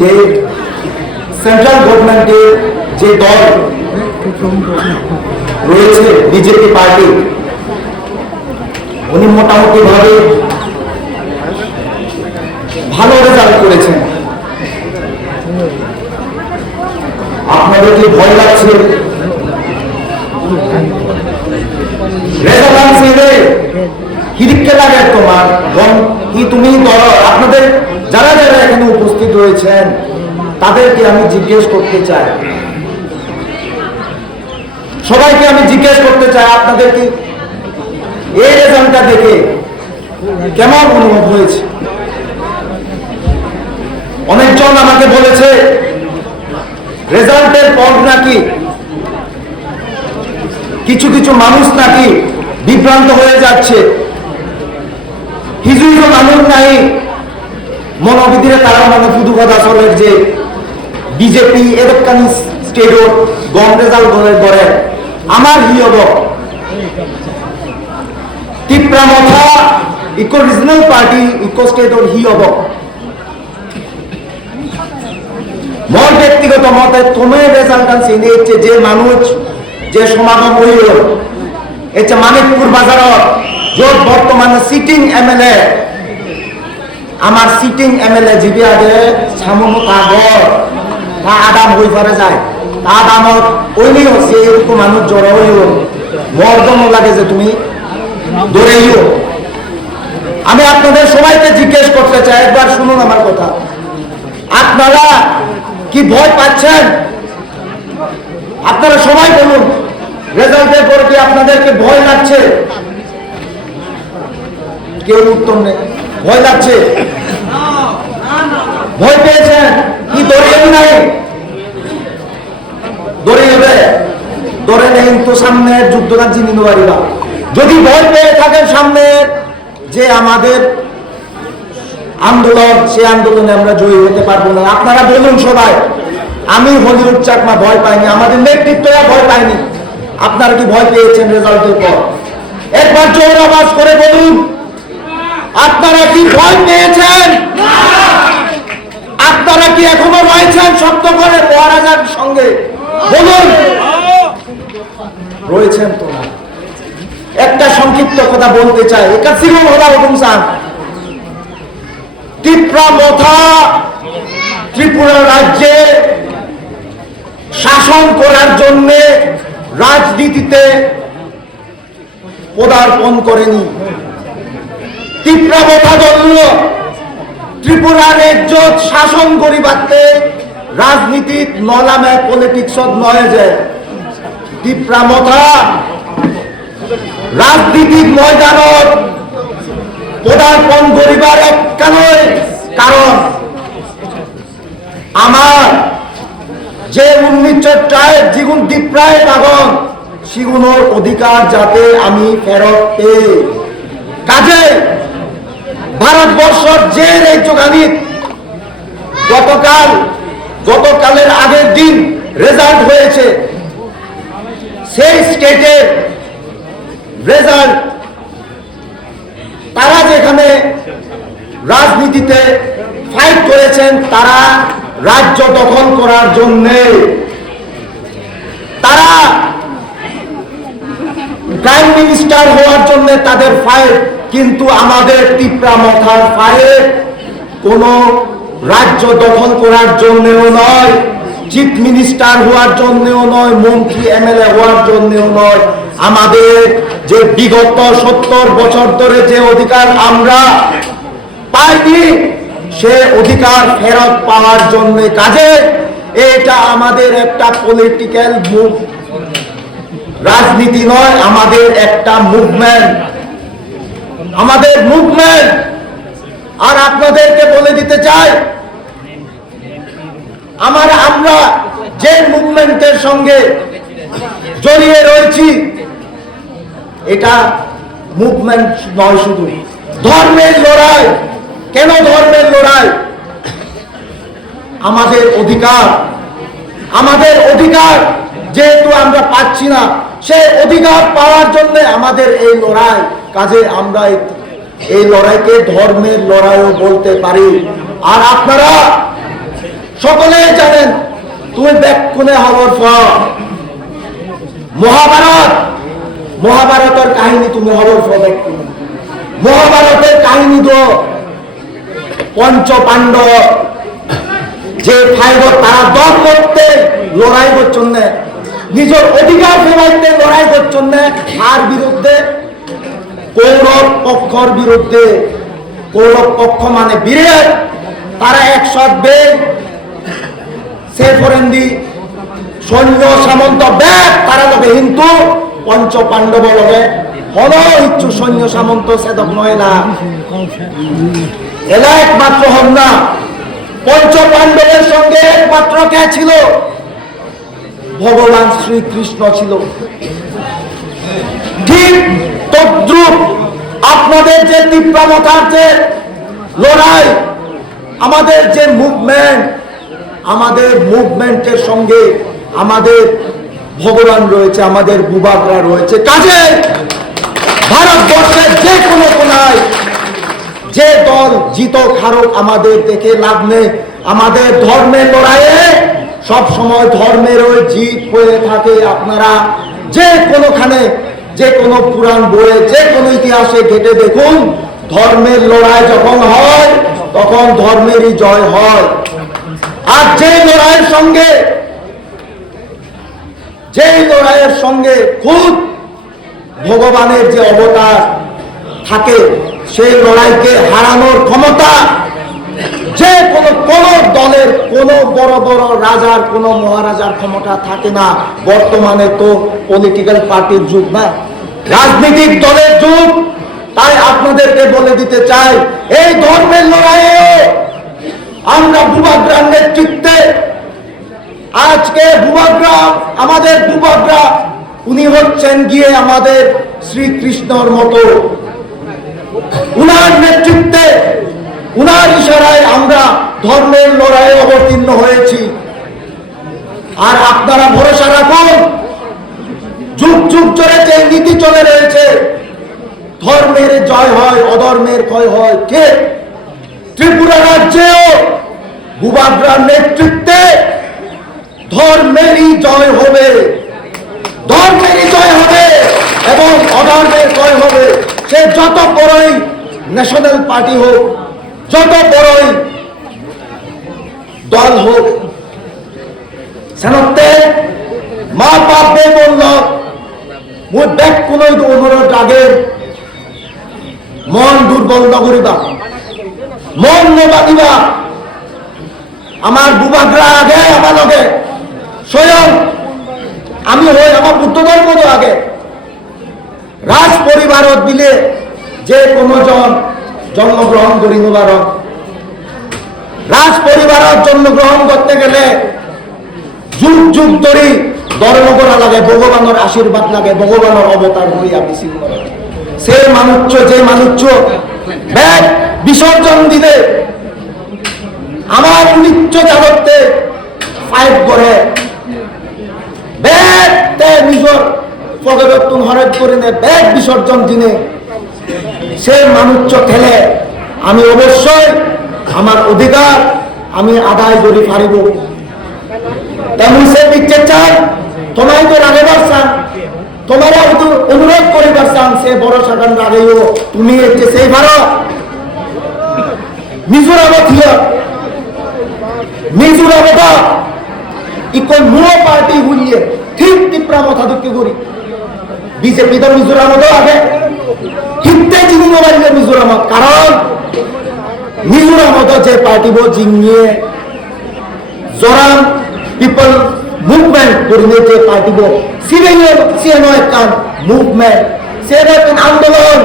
যে সেন্ট্রাল গভর্নমেন্টের যে দল রয়েছে বিজেপি পার্টি, উনি মোটামুটি ভাবে ভালো রেজাল্ট করেছেন। আপনাদের কি ভয় লাগছে? রেজাল্ট আনছে হিরিককে লাগে তোমার কি তুমি আপনাদের যারা যারা এখানে উপস্থিত রয়েছেন তাদেরকে আমি জিজ্ঞেস করতে চাই, সবাইকে আমি জিজ্ঞেস করতে চাই, আপনাদের কি এই রেজাল্টটা দেখে কেমন অনুভব হয়েছে? অনেকজন আমাকে বলেছে রেজাল্টের পর নাকি কিছু কিছু মানুষ নাকি বিভ্রান্ত হয়ে যাচ্ছে, কিছু কিছু মানুষ নাই মনোবিধিরে তারা মানে শুধু কথা চলে যে বিজেপি এরকম স্টেটর গম রেজাল্ট করে আমার হি হব টিপ্রা মথা ইকো রিজনাল পার্টি ইকো স্টেটর হি হব। মোর ব্যক্তিগত মতে তুমি রেজাল্ট চিনি হচ্ছে যে মানুষ যে সমাগম হইল হচ্ছে মানিকপুর বাজারত যত বর্তমানে সিটিং এমএলএ আমার সিটিং এমএলএ জিবি আগে সামন কাগর তা আদাম হই পারে যায় তা আদামত ওইনি হচ্ছে এরকম মানুষ জড়ো হইল মর্দন লাগে যে তুমি দৌড়াইও। আমি আপনাদের সবাইকে জিজ্ঞেস করতে চাই, একবার শুনুন আমার কথা, আপনারা কি ভয় পাচ্ছেন? আপনারা সবাই বলুন রেজাল্টের পর কি আপনাদেরকে ভয় লাগছে? কেউ উত্তর নেই। ভয় লাগছে? ভয় পেয়েছেন কি? দৌড়িয়ে নাই দৌড়িয়ে দৌড়ে নেই তো সামনের যুদ্ধটা চিনি পারিবা। যদি ভয় পেয়ে থাকেন সামনে যে আমাদের আন্দোলন, সে আন্দোলনে আমরা জয়ী হতে পারবো না, আপনারা বলুন সবাই আমি হলিউড চাকমা ভয় পাইনি, আমাদের নেতৃত্বরা ভয় পাইনি। আপনারা কি ভয় পেয়েছেন রেজাল্টের পর? একবার জোর আওয়াজ করে বলুন আপনারা কি ভয় পেয়েছেন? আপনারা কি এখনো রয়েছেন শক্ত করে মহারাজার সঙ্গে? বলুন রয়েছেন তো না? একটা সংক্ষিপ্ত কথা বলতে চাই, এটা ছিল ওরা হুকুমসান ত্রিপুরা মথা ত্রিপুরা রাজ্যে শাসন করার জন্য রাজনীতিতে পদার্পণ করেনি। ত্রিপুরা মথা দল ত্রিপুরার একজোট শাসন করিবাতে রাজনীতিত নলামে পলিটিক্সত নয় যে ত্রিপুরা মথা রাজনীতির ময়দানত পদার্পণ করিবার একখানই কারণ আমার যে 19 যেগুন দ্বীপ্রায় বাগন সেগুলোর অধিকার যাতে আমি ফেরত পেয়ে কাজে ভারতবর্ষের যে রাজ্যগানিত গতকালের আগের দিন রেজাল্ট হয়েছে সেই স্টেটের রেজাল্ট তারা যেখানে রাজনীতিতে ফাইট করেছেন তারা রাজ্য দখল করার জন্য, তারা প্রাইম মিনিস্টার হওয়ার জন্য তাদের ফাইট, কিন্তু আমাদের ত্রিপুরা মথার ফাইট কোন রাজ্য দখল করার জন্যও নয়, চিফ মিনিস্টার হওয়ার জন্যও নয়, মন্ত্রী এমএলএ হওয়ার জন্যও নয়। আমাদের যে বিগত 70 বছর ধরে যে অধিকার আমরা পাইনি সে অধিকার ফেরত পাওয়ার জন্য কাজে এটা আমাদের একটা পলিটিক্যাল মুভ, রাজনীতি নয়, আমাদের একটা মুভমেন্ট, আমাদের মুভমেন্ট। আর আপনাদেরকে বলে দিতে চাই আমরা যে মুভমেন্টের সঙ্গে জড়িয়ে রয়েছি এটা মুভমেন্ট নয়, শুধু ধর্মের লড়াই। কেন ধর্মের লড়াই? আমাদের অধিকার যেহেতু আমরা পাচ্ছি না, সে অধিকার পাওয়ার জন্য আমাদের এই লড়াই। কাজে আমরা এই লড়াইকে ধর্মের লড়াইও বলতে পারি। আর আপনারা সকলেই জানেন তুমি ব্যাকুনে হবর ফল মহাভারতের কাহিনী তুমি হবর ফল মহাভারতের কাহিনী তো পঞ্চ পাণ্ডব যে ফাইবর তারা দল করতে লড়াই করছেন না, নিজের অধিকার ফেরাইতে লড়াই করছেন না, আর বিরুদ্ধে কৌরব পক্ষর বিরুদ্ধে, কৌরব পক্ষ মানে বীরের, তারা একসাথে সে ফরেন্দি সৈন্য সামন্ত ব্যাগ তারা লোকে কিন্তু পঞ্চ পাণ্ডব লোকে হল ইচ্ছু সৈন্য সামন্ত সেদক নয়লা এলা একমাত্র হন না। পঞ্চ পাণ্ডবের সঙ্গে একমাত্র কে ছিল? ভগবান শ্রীকৃষ্ণ ছিল। ঠিক তদ্রুপ আপনাদের যে তীব্রতার যে লড়াই, আমাদের যে মুভমেন্ট, আমাদের মুভমেন্টের সঙ্গে আমাদের ভগবান রয়েছে, আমাদের বুবাকরা রয়েছে। কাজে ভারতবর্ষের যে কোনো কোনায় যে দল জিত খারক আমাদের দেখে লাভ নেই। আমাদের ধর্মের লড়াইয়ে সব সময় ধর্মের ওই জিত হয়ে থাকে। আপনারা যে কোনোখানে যে কোনো পুরাণ বইয়ে যে কোনো ইতিহাসে ঘেটে দেখুন, ধর্মের লড়াই যখন হয় তখন ধর্মেরই জয় হয়। আর যে লড়াইয়ের সঙ্গে খুব ভগবানের যে অবতার থাকে, সেই লড়াইকে হারানোর ক্ষমতা যে কোন দলের কোন বড় বড় রাজার কোন মহারাজার ক্ষমতা থাকে না। বর্তমানে তো পলিটিক্যাল পার্টির যুগ না, রাজনৈতিক দলের যুগ। তাই আপনাদেরকে বলে দিতে চাই, এই ধর্মের লড়াইয়ে আমরা বুবাগ্রাম নেতৃত্বে আজকে আমাদের বুবাগ্রা উনি হচ্ছেন গিয়ে আমাদের শ্রীকৃষ্ণর মতো। উনার নেতৃত্বে উনার ইশারায় আমরা ধর্মের লড়াইয়ে অবতীর্ণ হয়েছি। আর আপনারা ভরসা রাখুন, যুগ যুগ ধরে যে নীতি চলে রয়েছে, ধর্মের জয় হয় অধর্মের ক্ষয় হয়। কে ত্রিপুরা রাজ্যেও বুবাগ্রার নেতৃত্বে ধর্মেরই জয় হবে, ধর্মেরই জয় হবে এবং অধর্মের জয় হবে। সে যত বড়ই ন্যাশনাল পার্টি হোক, যত বড়ই দল হোক, সেনতে মা পাবে বলল মই ব্যাগ কোনো অনুরোধ আগে মন দুর্বল নগরিবা, মন নবাদিবা। আমার বুবাগ্রা আগে আমার লগে স্বয়ং আমি হই আমার বুদ্ধ ধর্ম আগে রাজ পরিবারত মিলে যে কোনো জন জন্মগ্রহণ করি নোবার, রাজ পরিবারত জন্মগ্রহণ করতে গেলে যুগ যুগ ধরে ধর্ম করা লাগে, ভগবানের আশীর্বাদ লাগে, ভগবানের অবতার হইয়া বিশিল করে। সে যে মানুষ ব্যাগ বিসর্জন দিলে আমার নিত্য জগতে ফাইট করে ব্যাগ নিজের পকেটন হরেক করে নে ব্যাগ বিসর্জন দিনে সে মানুষ ঠেলে আমি অবশ্যই আমার অধিকার আমি আদায় করি পারিব। তেমন সে দিচ্ছে চান তোমায় তো রাগেবার চান, তোমার অনুরোধ করিবার চান, সে বড় সাধারণ রাগেও তুমি হচ্ছে সেই ভারত মিজোরামত ইকল মূল পার্টি হইলে ঠিক তীব্রা মথা দুঃখে করি বিজেপি তো মিজোরামত আগে ঠিকতে চিনি মোবাইলে মিজোরামত, কারণ মিজোরামত যে পার্টি জিঙিয়ে জরাম পিপল মুভমেন্ট করিলে যে পার্টি সিএনও একটা মুভমেন্ট, সে একটা আন্দোলন,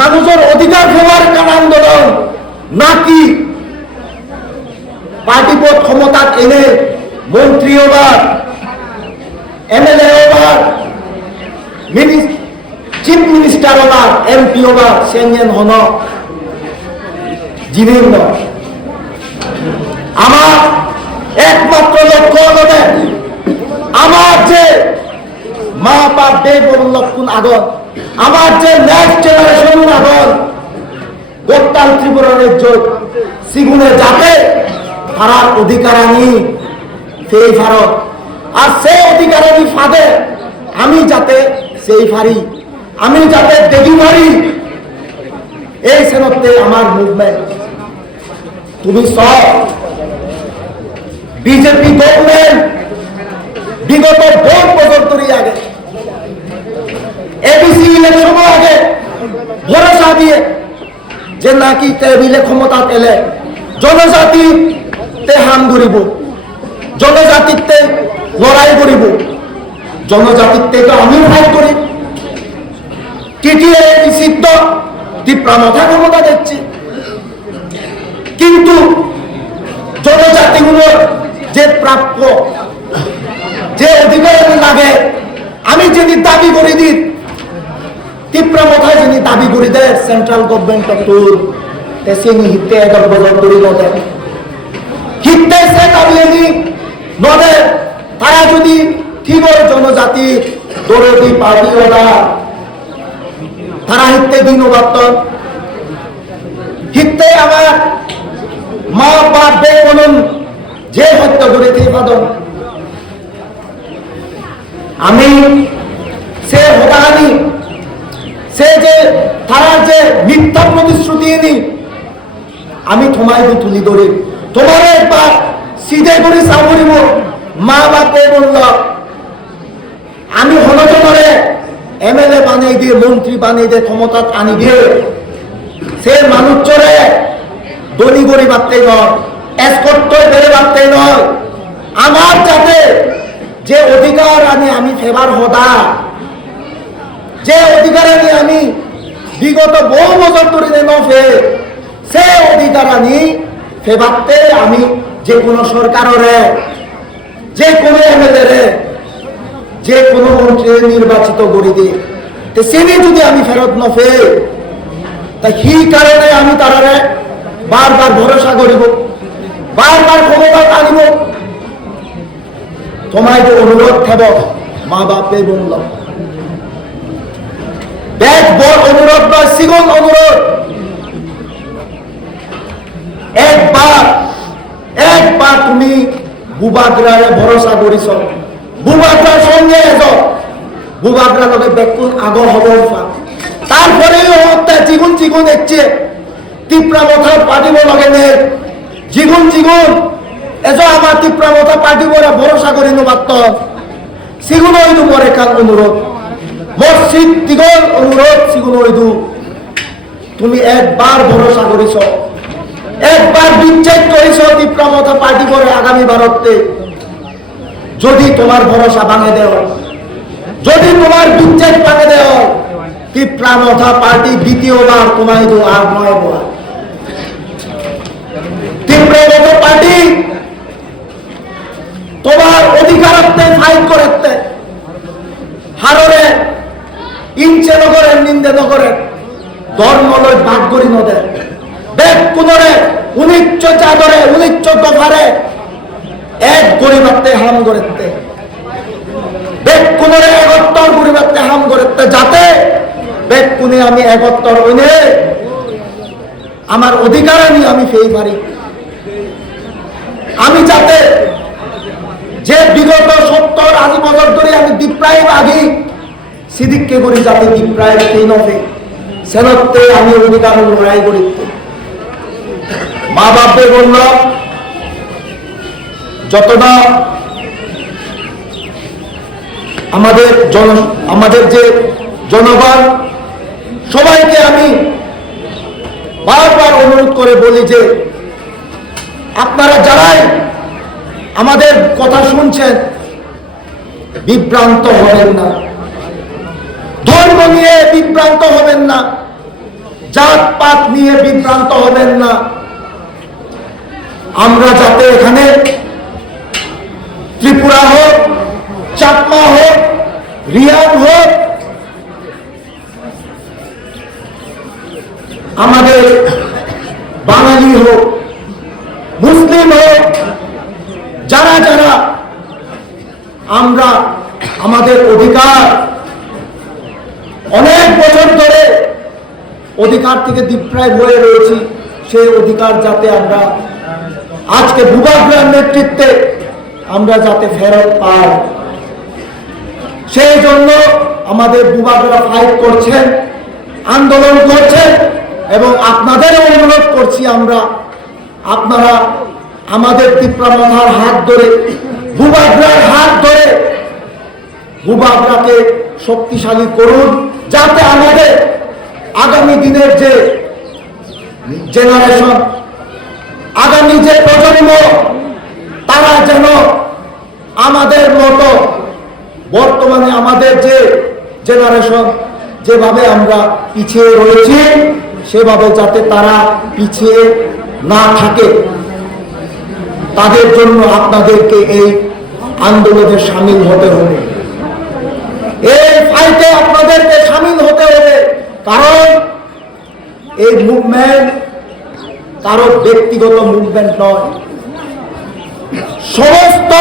মানুষের অধিকার পাওয়ার একটা আন্দোলন, নাকি পার্টি বোধ ক্ষমতা এনে মন্ত্রী হবার এমএলএ হবার চিফ মিনিস্টার হবার এমপি হবার সেঞ্জেন হন জিনিস নয়। আমার একমাত্র লক্ষ্য হল আমার যে মা বাপ দেব লক্ষণ আগত, আমার যে নেক্সট জেনারেশন আগত গোটাল ত্রিপুরার যোগ সিগুনে যাতে ফারার অধিকার আনি সেই ভারত, আর সেই অধিকার আনি ফাঁদে আমি যাতে সেই ফারি, আমি যাতে দেখি পারি, এই সেনতে আমার মুভমেন্ট। তুমি সব বিজেপি গভর্নমেন্ট বিগত 2 বছর ধরে আগে এবিসি ইলেকশন আগে ভরসা দিয়ে যে নাকি টেবিলে ক্ষমতা পেলে জনজাতিতে হাম করিব, জনজাতিতে লড়াই করিব, জনজাতিতে তো আমিও ফাইট করি, টিটিএ নিষিদ্ধ তীব্রা মাথা ক্ষমতা দেখছি। কিন্তু জনজাতিগুলোর যে প্রাপ্য যে অধিকার লাগে আমি যদি দাবি করে দিই, তীব্রা মাথায় যিনি দাবি করে দেয় সেন্ট্রাল গভর্নমেন্ট টুর তেসিনি হিতে 11 বছর ধরে নদে হিতে সে দাবি নদে, তারা যদি ঠিক জনজাতি দরদি পার্টি ওরা তারা হিতে দিন ওবাত্তন হিতে আমার মা বাপ বে বলুন যে হত্যা করে পাদন আমি সে হতাহানি সে যে তারা যে মিথ্যা প্রতিশ্রুতি এনি আমি তোমায় তুলি ধরে তোমার একবার সিধে করে সামরিব মা বাপে বলল আমি হনজনরে এমএলএ বানিয়ে দিয়ে মন্ত্রী বানিয়ে দিয়ে ক্ষমতা আনি দিয়ে সে মানুষ চড়ে দলি গড়ি বাড়তে নয়, এসকর্ত বেড়ে বাড়তে নয়, আমার যাতে যে অধিকার আনি আমি ফেভার হদা, যে অধিকার আনি আমি বিগত বহু বছর ধরে নফে সে অধিকার আনি ফেভারতে আমি যে কোনো সরকারে যে কোনো এমএলএ যে কোনো মন্ত্রী নির্বাচিত করি দিই সেনি যদি আমি ফেরত নফে তাই সেই কারণে আমি তারারে বারবার ভরসা করিব, বারবার ক্ষমতা আনিব। তোমায় যে অনুরোধ থাকব মা বাপে বলল ব্যাগ বড় অনুরোধ নয়, সিগন অনুরোধ, একবার তুমি বুবাগ্রারে ভরসা করিস, বুবাগ্রার সঙ্গে এসো, বুবাগ্রা লগে বেকুন আগর হব, তারপরেও জীবন জীবন এসছে তীব্রা মাথা পাঠিব লগে নে জীবন জীবন এসো আমার তীব্রা মাথা পাঠিব ভরসা করি নবাত্ত সিগুন হইতু পরে কাল অনুরোধ মসজিদ দিগর অনুরোধ সিগুন হইতু তুমি একবার ভরসা করিস, একবার বিচ্ছেদ করিস তীব্রা মাথা পার্টি করে আগামী ভারতে যদি তোমার ভরসা ভাঙে দেও, যদি তোমার বিচ্ছেদ ভাঙে দেও তীব্রা মাথা পার্টি দ্বিতীয়বার তোমায় তো আর নয় বলা তীব্রা মাথা পার্টি তোমার অধিকারত্বে ফাইট করতে হাররে ইঞ্চে নগরের নিন্দে নগরের ধর্মলয় ভাগ করি নদে বেগ কুনরে 19 চাদরে 19 দফারে এক গরিবাতে হাম করতে বেগ কুনরে 71 গরিবাতে হাম করতে যাতে বেগ কুনে আমি 71 হইনে আমার অধিকার নিয়ে আমি ফেই পারি, আমি যাতে যে বিগত 70-80 বছর ধরে আমি দ্বীপ্রায় আগে সিদিককে করি যাতে দ্বীপ্রায় সেই নফে সেনতে আমি অধিকার লড়াই করিতে মা বাপে বলল যতটা আমাদের যে জনগণ সবাইকে আমি বারবার অনুরোধ করে বলি যে আপনারা যারাই আমাদের কথা শুনছেন বিভ্রান্ত হবেন না, ধর্ম নিয়ে বিভ্রান্ত হবেন না, জাতপাত নিয়ে বিভ্রান্ত হবেন না। আমরা যাতে এখানে ত্রিপুরা হোক, চাকমা হোক, রিয়ান হোক, আমাদের বাঙালি হোক, মুসলিম হোক, যারা যারা আমরা আমাদের অধিকার অনেক বছর ধরে অধিকার থেকে ডিপ্রাইভ হয়ে রয়েছি, সেই অধিকার যাতে আমরা আজকে বুবাগ্রার নেতৃত্বে আমরা যাতে ফেরত পাই, সেই জন্য আমাদের বুবাগ্রা ফাইট করছেন, আন্দোলন করছেন, এবং আপনাদের অনুরোধ করছি আমরা, আপনারা আমাদের তিপ্রামাথার হাত ধরে, বুবাগ্রার হাত ধরে বুবাগ্রাকে শক্তিশালী করুন, যাতে আমাদের আগামী দিনের যে জেনারেশন, আগামী যে প্রজন্ম, তারা যেন আমাদের মতো বর্তমানে আমাদের যে জেনারেশন যেভাবে আমরা পিছিয়ে রয়েছি সেভাবে যাতে তারা পিছিয়ে না থাকে, তাদের জন্য আপনাদেরকে এই আন্দোলনে সামিল হতে হবে, এই ফাইটে আপনাদেরকে সামিল হতে হবে। কারণ এই মুভমেন্ট কারো ব্যক্তিগত মুভমেন্ট নয়, সমস্ত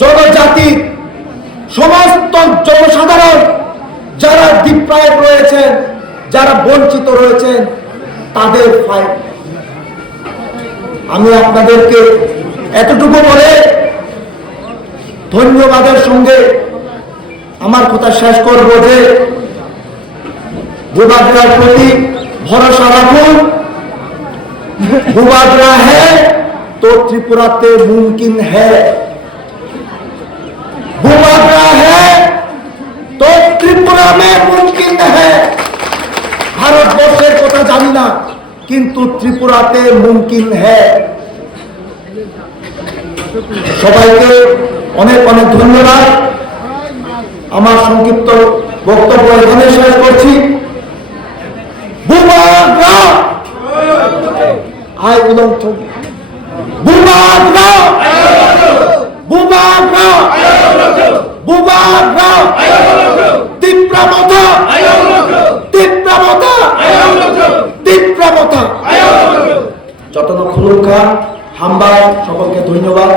জনজাতি, সমস্ত জনসাধারণ যারা ডিপ্রাইভ রয়েছেন, যারা বঞ্চিত রয়েছেন, তাদের ফাইট। আমি আপনাদেরকে এতটুকু বলে ধন্যবাদের সঙ্গে আমার কথা শেষ করব যে বুবাগ্রার প্রতি ভরসা রাখুন, बुबागरा है तो त्रिपुराते मुमकिन है, बुबागरा है तो त्रिपुरा में मुमकिन है। भारतवर्षের কথা জানি না, কিন্তু ত্রিপুরাতে মুমকিন है। সবাইকে অনেক অনেক ধন্যবাদ। আমার সংক্ষিপ্ত বক্তব্য এখানে শেষ করছি। বুবাগরা I belong to Bubagra, Bubagra, Bubagra, Tipramata, Tipramata, Tipramata। যতক্ষণ হাম্বা সকলকে ধন্যবাদ।